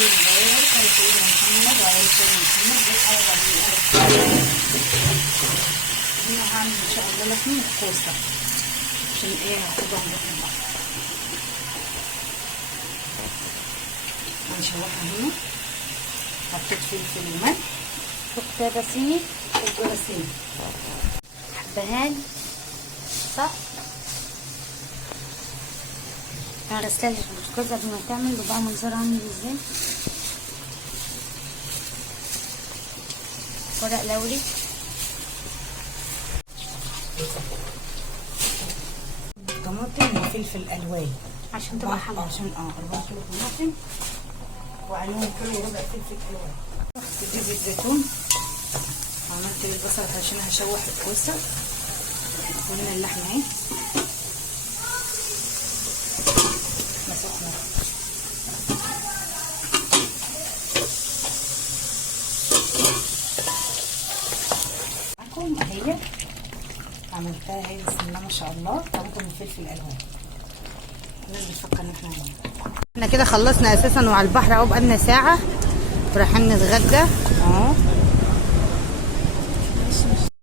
البيض على سيدنا محمد وعلى سيدنا محمد بالحلقة دي. هنا هعمل ان شاء الله لحم وكوسة عشان ايه هاخدهم بقى. هنشوحها هنا. حطيت فلفل وملح وكتابة صيني وجراسين حبهان صح. انا غسلت البوتاجاز قبل ما تعمل بيبقى منظرها عامل ازاي. ورق لوري طماطم وفلفل الوان عشان تبقى حمرا. عشان الوان كيلو طماطم وعليهم كيلو وربع فلفل الوان. رحت زيت زيتون وعملت البصل عشان هشوح الكوسه. وهنا اللحمه اهي مسحنا. معاكم اهي عملتها اهي بسم الله ما شاء الله. طماطم وفلفل الوان. الناس بتفكر ان احنا احنا كده خلصنا اساسا وعلى البحر اهو بقالنا ساعه ورايحين نتغدى اهو.